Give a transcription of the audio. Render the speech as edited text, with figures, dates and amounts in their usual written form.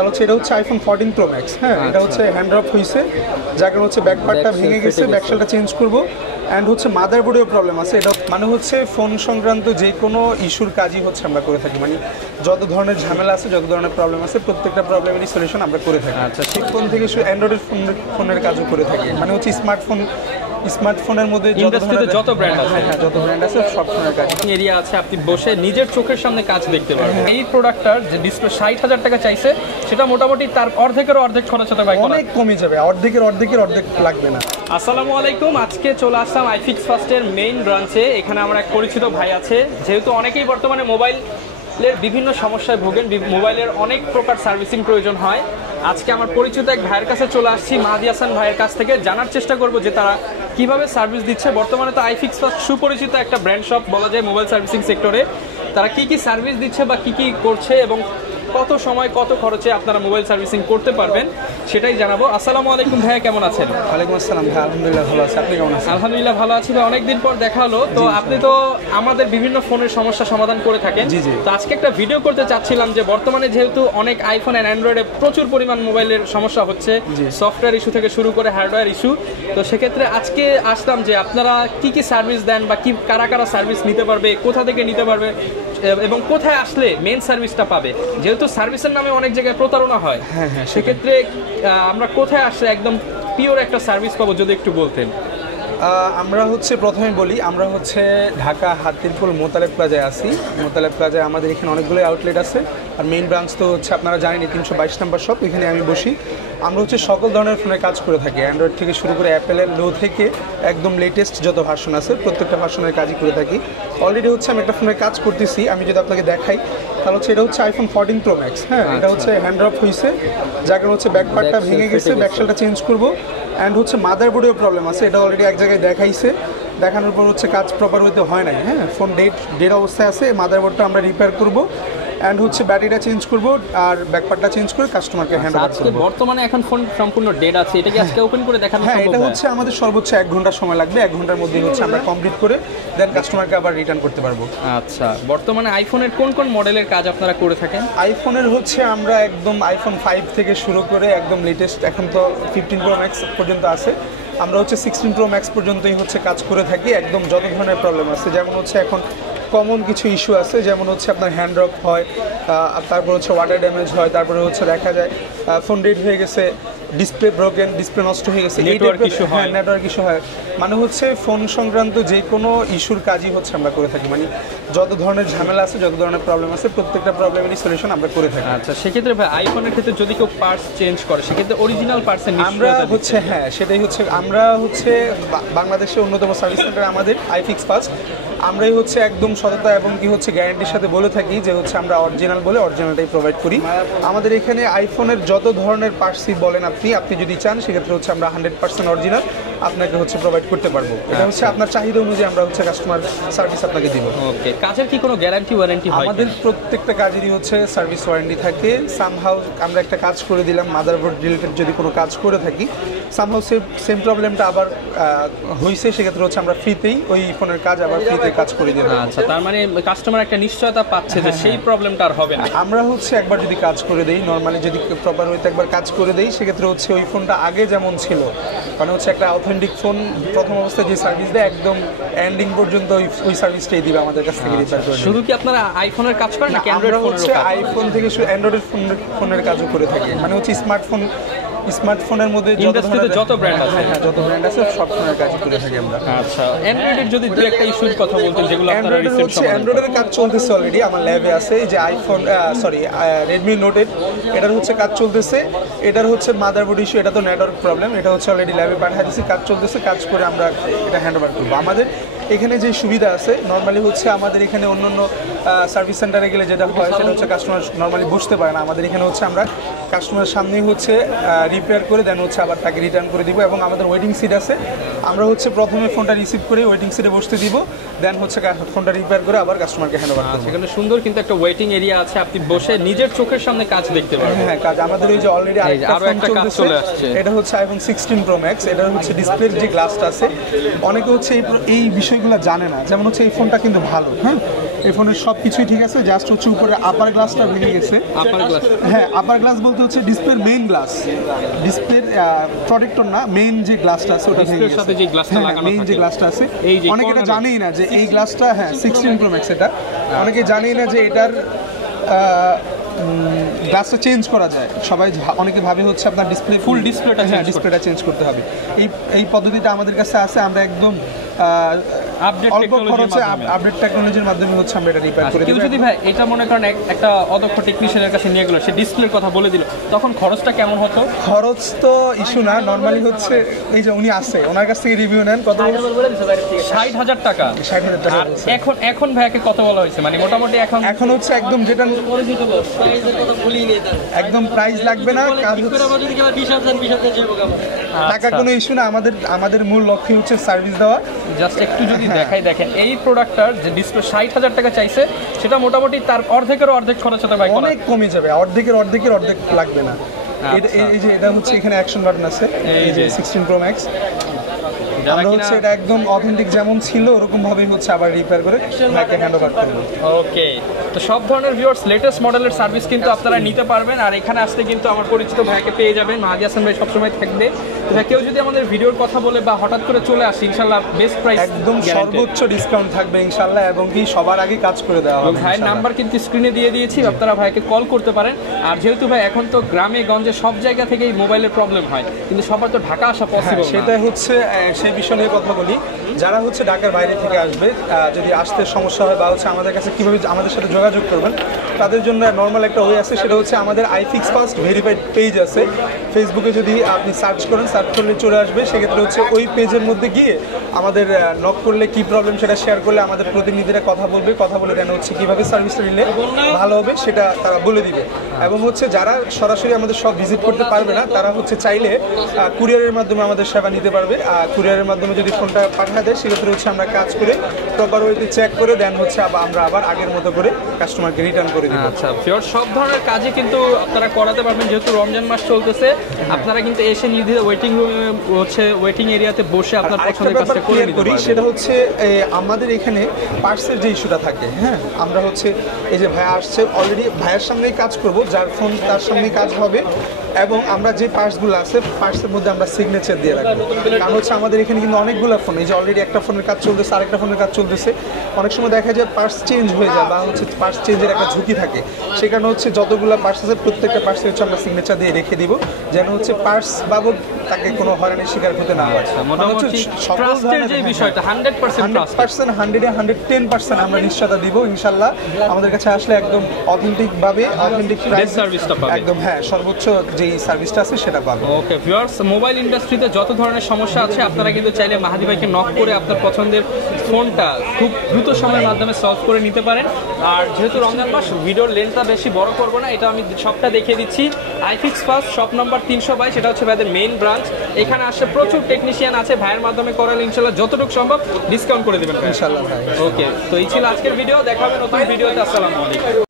তাহলে হচ্ছে এটা হচ্ছে আইফোন 14 প্রো ম্যাক্স। হ্যাঁ, এটা হচ্ছে হ্যান্ড ড্রপ হয়েছে, যার কারণে হচ্ছে ব্যাক পার্টটা ভেঙে গেছে, ব্যাকশেলটা চেঞ্জ করব। অ্যান্ড হচ্ছে মাদারবোর্ডেও প্রবলেম আছে। এটা মানে হচ্ছে ফোন সংক্রান্ত যে কোনো ইস্যুর কাজই হচ্ছে আমরা করে থাকি, মানে যত ধরনের ঝামেলা আছে, যত ধরনের প্রবলেম আছে, প্রত্যেকটা প্রবলেমেরই সলিউশন আমরা করে থাকি। আচ্ছা, ঠিক ফোন থেকে অ্যান্ড্রয়েডের ফোনের কাজও করে থাকি, মানে হচ্ছে স্মার্টফোনের মধ্যে যত ব্র্যান্ড আছে, হ্যাঁ যত ব্র্যান্ড আছে সব ফোনের কাজ এরিয়া আছে, আপনি বসে নিজের চোখের সামনে কাজ দেখতে পারবেন। এই প্রোডাক্টটার যে ডিসপ্লে 60,000 টাকা চাইছে, সেটা মোটামুটি তার অর্ধেকেরও অর্ধেক খরচ হতে পারে, অনেক কমে যাবে, অর্ধেকের অর্ধেক লাগবে না। আসসালামু আলাইকুম, আজকে চলে আসলাম আইফিক্স ফার্স্টের মেইন ব্রাঞ্চে। এখানে আমার এক পরিচিত ভাই আছে। যেহেতু অনেকেই বর্তমানে মোবাইলের বিভিন্ন সমস্যায় ভোগেন, মোবাইলের অনেক প্রকার সার্ভিসিং প্রয়োজন হয়। আজকে আমার পরিচিত এক ভাইয়ের কাছে চলে আসছি, মাহাদি হাসান ভাইয়ের কাছ থেকে জানার চেষ্টা করব যে তারা কিভাবে সার্ভিস দিচ্ছে। বর্তমানে তো আইফিক্স ফার্স্ট সুপরিচিত একটা ব্র্যান্ড শপ বলা যায় মোবাইল সার্ভিসিং সেক্টরে। তারা কি সার্ভিস দিচ্ছে বা কি করছে এবং কত সময় কত খরচে আপনারা মোবাইল সার্ভিসিং করতে পারবেন সেটাই জানাবো। আসসালামু আলাইকুম ভাইয়া, কেমন আছেন? ওয়ালাইকুম আসসালাম ভাই, আলহামদুলিল্লাহ ভালো আছি, আপনি কেমন আছেন? আলহামদুলিল্লাহ ভালো আছি ভাই, অনেকদিন পর দেখা হলো। তো আপনি তো আমাদের বিভিন্ন ফোনের সমস্যা সমাধান করে থাকেন। জি জি। তো আজকে একটা ভিডিও করতে চাচ্ছিলাম যে বর্তমানে যেহেতু অনেক আইফোন এন্ড অ্যান্ড্রয়েডে প্রচুর পরিমাণ মোবাইলের সমস্যা হচ্ছে, সফটওয়্যার ইস্যু থেকে শুরু করে হার্ডওয়্যার ইস্যু। তো সেক্ষেত্রে আজকে আসলাম যে আপনারা কি সার্ভিস দেন বা কারা সার্ভিস নিতে পারবে, কোথা থেকে নিতে পারবে এবং কোথায় আসলে মেন সার্ভিসটা পাবে। যেহেতু সার্ভিসের নামে অনেক জায়গায় প্রতারণা হয়, সেক্ষেত্রে আমরা কোথায় আসলে একদম পিওর একটা সার্ভিস পাবো, যদি একটু বলতেন। আমরা হচ্ছে প্রথমে বলি, আমরা হচ্ছে ঢাকা হাতিরপুল মোতালেব প্লাজায় আছি। মোতালেব প্লাজায় আমাদের এখানে অনেকগুলো আউটলেট আছে, আর মেইন ব্রাঞ্চ তো হচ্ছে আপনারা জানেন 322 নম্বর শপ, এখানে আমি বসি। আমরা হচ্ছে সকল ধরনের ফোনের কাজ করে থাকি, অ্যান্ড্রয়েড থেকে শুরু করে অ্যাপেলের লো থেকে একদম লেটেস্ট যত ভার্সন আছে প্রত্যেকটা ভার্সনের কাজই করে থাকি। অলরেডি হচ্ছে আমি একটা ফোনের কাজ করতেছি, আমি যদি আপনাকে দেখাই তাহলে হচ্ছে এটা হচ্ছে আইফোন 14 প্রো ম্যাক্স। হ্যাঁ, এটা হচ্ছে হ্যান্ড ড্রপ হয়েছে, যার কারণে হচ্ছে ব্যাক পার্টটা ভেঙে গেছে, ব্যাকশেলটা চেঞ্জ করব। অ্যান্ড হচ্ছে মাদারবোর্ডেও প্রবলেম আছে, এটা অলরেডি এক জায়গায় দেখাইছে, দেখানোর পর হচ্ছে কাজ প্রপার হইতে হয় নাই। হ্যাঁ, ফোন ডেড অবস্থায় আছে, মাদারবোর্ডটা আমরা রিপেয়ার করব, অ্যান্ড হচ্ছে ব্যাটারিটা চেঞ্জ করব আর ব্যাকপার্টটা চেঞ্জ করে কাস্টমারকে হ্যান্ড ওভার করব। বর্তমানে এখন ফোন সম্পূর্ণ ডেড আছে, এটা কি আজকে ওপেন করে দেখানো সম্ভব? হ্যাঁ, এটা হচ্ছে আমাদের সর্বোচ্চ 1 ঘন্টা সময় লাগবে, 1 ঘন্টার মধ্যে হচ্ছে আমরা কমপ্লিট করে দেন কাস্টমারকে আবার রিটার্ন করতে পারবো। আচ্ছা, বর্তমানে আইফোনের কোন মডেলের কাজ আপনারা করে থাকেন? আইফোনের হচ্ছে আমরা একদম আইফোন 5 থেকে শুরু করে একদম লেটেস্ট, এখন তো 15 প্রো ম্যাক্স পর্যন্ত আছে, আমরা হচ্ছে 16 প্রো ম্যাক্স পর্যন্তই হচ্ছে কাজ করে থাকি। একদম যত ধরনের প্রবলেম আছে, যেমন হচ্ছে এখন কমন কিছু ইস্যু আছে, যেমন হচ্ছে আপনার হ্যান্ড ড্রপ হয়, তারপর হচ্ছে ওয়াটার ড্যামেজ হয়, তারপরে হচ্ছে দেখা যায় ফোন ডেড হয়ে গেছে, ডিসপ্লে ব্রোকেন, ডিসপ্লে নষ্ট হয়ে গেছে, নেটওয়ার্ক ইস্যু হয়, মানে হচ্ছে ফোন সংক্রান্ত যে কোনো ইস্যুর কাজই হচ্ছে আমরা করে থাকি, মানে যত ধরনের ঝামেলা আছে, যত ধরনের প্রবলেম আছে, প্রত্যেকটা প্রবলেমেরই সলিউশন আমরা করে থাকি। আচ্ছা, সেক্ষেত্রে ভাই আইফোনের ক্ষেত্রে যদি কেউ পার্টস চেঞ্জ করে, সেক্ষেত্রে অরিজিনাল পার্টসের আমরা হচ্ছে, হ্যাঁ সেটাই হচ্ছে, আমরা হচ্ছে বাংলাদেশের অন্যতম সার্ভিস সেন্টার আমাদের আইফিক্স ফার্স্ট। আমরাই হচ্ছে একদম সততা এবং কি হচ্ছে গ্যারান্টির সাথে বলে থাকি যে হচ্ছে আমরা অরিজিনাল বলে অরিজিনালটাই প্রোভাইড করি। আমাদের এখানে আইফোনের যত ধরনের পার্টসই বলেন আপনি যদি চান, সেক্ষেত্রে হচ্ছে আমরা 100% অরিজিনাল আপনাকে হচ্ছে প্রোভাইড করতে পারবো। এটা হচ্ছে আপনার চাহিদা অনুযায়ী আমরা হচ্ছে কাস্টমার সার্ভিস আপনাকে দিব। ওকে, কাজের কি কোনো গ্যারান্টি ওয়ারেন্টি হয়? আমাদের প্রত্যেকটা কাজেরই হচ্ছে সার্ভিস ওয়ারেন্টি থাকে। সামহাউ আমরা একটা কাজ করে দিলাম, মাদারবোর্ড রিলেটেড যদি কোনো কাজ করে থাকি, সামহাউ সেম প্রবলেমটা আবার হয়েছে, সেক্ষেত্রে হচ্ছে আমরা ফ্রিতেই ওই ফোনের কাজ আবার ফ্রিতে কাজ করে দিলাম। আচ্ছা, তার মানে কাস্টমার একটা নিশ্চয়তা পাচ্ছে যে সেই প্রবলেমটা আর হবে না। আমরা হচ্ছে একবার যদি কাজ করে দেই, নর্মালি যদি প্রপার হইতে একবার কাজ করে দেই, সেক্ষেত্রে হচ্ছে ওই ফোনটা আগে যেমন ছিল, মানে হচ্ছে একটা অথেন্টিক ফোন প্রথম অবস্থায় যে সার্ভিস দেয় একদম এন্ডিং পর্যন্ত ওই সার্ভিসটাই দিবে আমাদের কাছ থেকে রিপেয়ার করে। শুধু কি আপনারা আইফোনের কাজ করেন নাকি আমরা হচ্ছে আইফোন থেকে শুধু অ্যান্ড্রয়েড ফোনের কাজও করে থাকি, মানে হচ্ছে স্মার্টফোনের মধ্যে যত ব্র্যান্ড আছে, হ্যাঁ যত ব্র্যান্ড আছে সব ফোনের কাজ করে থাকি আমরা। আচ্ছা, অ্যান্ড্রয়েডের যদি দুই একটা ইস্যুর কথা বলতেন যেগুলো আপনারা রিসেন্ট সময়ে অ্যান্ড্রয়েডের কাজ চলতেছে অলরেডি আমার ল্যাবে আছে, এই যে রেডমি নোট 8 এটার হচ্ছে কাজ চলতেছে, এটার হচ্ছে মাদারবোর্ড ইস্যু, এটা তো নেটওয়ার্ক প্রবলেম, এটা হচ্ছে অলরেডি ল্যাবে পাঠিয়ে দিচ্ছি, কাজ চলতেছে, কাজ করে আমরা এটা হ্যান্ড ওভার করবো। আমাদের এখানে যে সুবিধা আছে নর্মালি হচ্ছে আমাদের এখানে অন্যান্য সার্ভিস সেন্টারে গেলে যেটা হয় সেটা হচ্ছে কাস্টমার নর্মালি বুঝতে পারে না, আমাদের এখানে হচ্ছে আমরা কাস্টমারের সামনেই হচ্ছে রিপেয়ার করে দেন হচ্ছে আবার তাকে রিটার্ন করে দিব, এবং আমাদের ওয়েটিং সিট আছে, আমরা হচ্ছে প্রথমে ফোনটা রিসিভ করে ওয়েটিং সিটে বসতে দিব, দেন হচ্ছে ফোনটা রিপেয়ার করে আবার কাস্টমারকে হ্যান্ড ওভার করব। সেখানে সুন্দর কিন্তু একটা ওয়েটিং এরিয়া আছে, আপনি বসে নিজের চোখের সামনে কাজ দেখতে পারবেন। হ্যাঁ, কাজ আমাদের ওই যে অলরেডি আরো একটা কাজ চলে আসছে, এটা হচ্ছে আইফোন 16 প্রো ম্যাক্স, এটা হচ্ছে ডিসপ্লের যে গ্লাসটা আছে, অনেকে হচ্ছে এই বিষয়গুলো জানে না, যেমন হচ্ছে এই ফোনটা কিন্তু ভালো, হ্যাঁ এই ফোনের সব কিছুই ঠিক আছে, জাস্ট হচ্ছে উপরে আপার গ্লাসটা ভেঙে গেছে। আপার গ্লাস? হ্যাঁ, আপার গ্লাস বলতে হচ্ছে ডিসপ্লের মেইন গ্লাস, ডিসপ্লের প্রোটেক্টর না, মেইন যে গ্লাসটা আছে ওটা ভেঙে গেছে। সাথে যে গ্লাসটা লাগানো মেইন যে গ্লাসটা আছে, অনেকে এটা জানেই না যে এই গ্লাসটা, হ্যাঁ 16 Pro Max এটা, অনেকে জানেই না যে এটার গ্লাসটা চেঞ্জ করা যায়। সবাই অনেকে ভাবে হচ্ছে আপনার ডিসপ্লে ফুল ডিসপ্লেটা, হ্যাঁ ডিসপ্লেটা চেঞ্জ করতে হবে। এই পদ্ধতিটা আমাদের কাছে আছে, আমরা একদম অল্প খরচে আপডেট টেকনোলজির মাধ্যমে হচ্ছে আমরা এটা রিপেয়ার করে কেউ দিই। যদি ভাই এটা মনে করেন একটা অদক্ষ টেকনিশিয়ানের কাছে নিয়ে গেল, সে ডিসপ্লের কথা বলে দিল, তখন খরচটা কেমন হতো? খরচ তো ইস্যু না, নর্মালি হচ্ছে এই যে উনি আছে, ওনার কাছ থেকে রিভিউ নেন, কত 60,000 টাকা। 60,000 টাকা বলছে। এখন ভাইকে কত বলা হয়েছে, মানে মোটামুটি এখন হচ্ছে একদম যেটা একদম প্রাইস লাগবে না, কাজ হচ্ছে টাকা কোনো ইস্যু না। আমাদের মূল লক্ষ্য হচ্ছে সার্ভিস দেওয়া। জাস্ট একটু যদি দেখাই, দেখেন এই প্রোডাক্টটার যে ডিসপ্লে 60,000 টাকা চাইছে, সেটা মোটামুটি তার অর্ধেকেরও অর্ধেক খরচ হতে পারে, অনেক কমে যাবে, অর্ধেকের অর্ধেক লাগবে না। এই যে এটা হচ্ছে এখানে অ্যাকশন বাটন আছে, এই যে 16 Pro Max, আমরা হচ্ছে এটা একদম অথেন্টিক যেমন ছিল ওরকম ভাবেই হচ্ছে আবার রিপেয়ার করে ব্যাকে হ্যান্ড ওভার করব। ওকে, তো সব ধরনের ভিউয়ার্স লেটেস্ট মডেলের সার্ভিস কিন্তু আপনারা নিতে পারবেন। আর এখানে আসলে কিন্তু আমার পরিচিত ভাইকে পেয়ে যাবেন, মাহাদি হাসান ভাই সবসময় থাকবে। তো ভাই কেউ যদি আমাদের ভিডিওর কথা বলে বা হঠাৎ করে চলে আসে, ইনশাআল্লাহ বেস্ট প্রাইস, একদম সর্বোচ্চ ডিসকাউন্ট থাকবে ইনশাআল্লাহ, এবং কি সবার আগে কাজ করে দেওয়া হবে। ভাইয়ের নাম্বার কিন্তু স্ক্রিনে দিয়ে দিয়েছি, আপনারা ভাইকে কল করতে পারেন। আর যেহেতু ভাই এখন তো গ্রামে গঞ্জে সব জায়গা থেকেই মোবাইলের প্রবলেম হয়, কিন্তু সবার তো ঢাকা আসা পসিবল না। সেটাই হচ্ছে সেই বিষয় নিয়ে কথা বলি। যারা হচ্ছে ঢাকার বাইরে থেকে আসবে, যদি আসতে সমস্যা হয় বা হচ্ছে আমাদের কাছে কীভাবে আমাদের সাথে যোগাযোগ করবেন, তাদের জন্য নর্মাল একটা ওয়ে আছে, সেটা হচ্ছে আমাদের iFix Fast ভেরিফাইড পেজ আছে ফেসবুকে, যদি আপনি সার্চ করেন, সার্চ করলে চলে আসবে। সেক্ষেত্রে হচ্ছে ওই পেজের মধ্যে গিয়ে আমাদের নক করলে কি প্রবলেম সেটা শেয়ার করলে আমাদের প্রতিনিধিরা কথা বলে দেন হচ্ছে কীভাবে সার্ভিসটা নিলে ভালো হবে সেটা তারা বলে দিবে। এবং হচ্ছে যারা সরাসরি আমাদের সব ভিজিট করতে পারবে না, তারা হচ্ছে চাইলে কুরিয়ারের মাধ্যমে আমাদের সেবা নিতে পারবে। কুরিয়ারের মাধ্যমে যদি ফোনটা পাঠিয়ে দেয়, সেক্ষেত্রে হচ্ছে আমরা কাজ করে প্রপার ওয়েতে চেক করে দেন হচ্ছে আমরা আবার আগের মতো করে কাস্টমারকে রিটার্ন করে দিই। আচ্ছা, ফিওর সব ধরনের কাজই কিন্তু আপনারা করাতে পারবেন। যেহেতু রমজান মাস চলতেছে, আপনারা কিন্তু এসে নির্দিষ্ট ওয়েটিং রুমে হচ্ছে ওয়েটিং এরিয়াতে বসে আপনার পছন্দের কাজটা করে নিতে পারবেন। সেটা হচ্ছে আমাদের এখানে পার্টসের যে ইস্যুটা থাকে, হ্যাঁ আমরা হচ্ছে এই যে ভাইয়া আসছে অলরেডি, ভাইয়ের সামনেই কাজ করব, যার ফোন তার সামনেই কাজ হবে, এবং আমরা যে পার্টসগুলো আছে পার্টসের মধ্যে আমরা সিগনেচার দিয়ে রাখবো। কারণ হচ্ছে আমাদের এখানে কিন্তু অনেকগুলো ফোন, এই যে অলরেডি একটা ফোনের কাজ চলতেছে, আরেকটা ফোনের কাজ চলতেছে, অনেক সময় দেখা যায় পার্টস চেঞ্জ হয়ে যায় বা হচ্ছে পার্টস চেঞ্জের একটা ঝুঁকি থাকে। সে কারণে হচ্ছে যতগুলো পার্টস আছে প্রত্যেকটা পার্টসে হচ্ছে আমরা সিগনেচার দিয়ে রেখে দিব, যেন হচ্ছে পার্টস বাবদ তাকে কোনো হয়রানির শিকার হতে না হয়। আমরা নিশ্চয়তা দিব ইনশাল্লাহ। আমাদের কাছে আসলে একদম অথেন্টিক ভাবে অথেন্টিক প্রাইস সার্ভিসটা পাবেন, একদম হ্যাঁ সর্বোচ্চ যেই সার্ভিসটা আছে সেটা পাবেন। ওকে ভিউয়ার্স, মোবাইল ইন্ডাস্ট্রিতে যত ধরনের সমস্যা আছে, আপনারা কিন্তু চাইলে মাহাদি ভাইকে নক করে আপনার পছন্দের ফোনটা খুব দ্রুত সময়ের মাধ্যমে সলভ করে নিতে পারেন। আর যেহেতু রমজান মাস, ভিডিওর লেন্থটা বেশি বড় করবো না, এটা আমি সবটা দেখিয়ে দিচ্ছি। iFix Fast শপ নম্বর 322, সেটা হচ্ছে ভাইদের মেইন ব্রাঞ্চ। এখানে আসলে প্রচুর টেকনিশিয়ান আছে, ভাইয়ের মাধ্যমে করালে ইনশাল্লাহ যতটুকু সম্ভব ডিসকাউন্ট করে দেবেন ইনশাল্লাহ। ওকে, তো এই ছিল আজকের ভিডিও, দেখা হবে নতুন ভিডিওতে। আসসালামু আলাইকুম।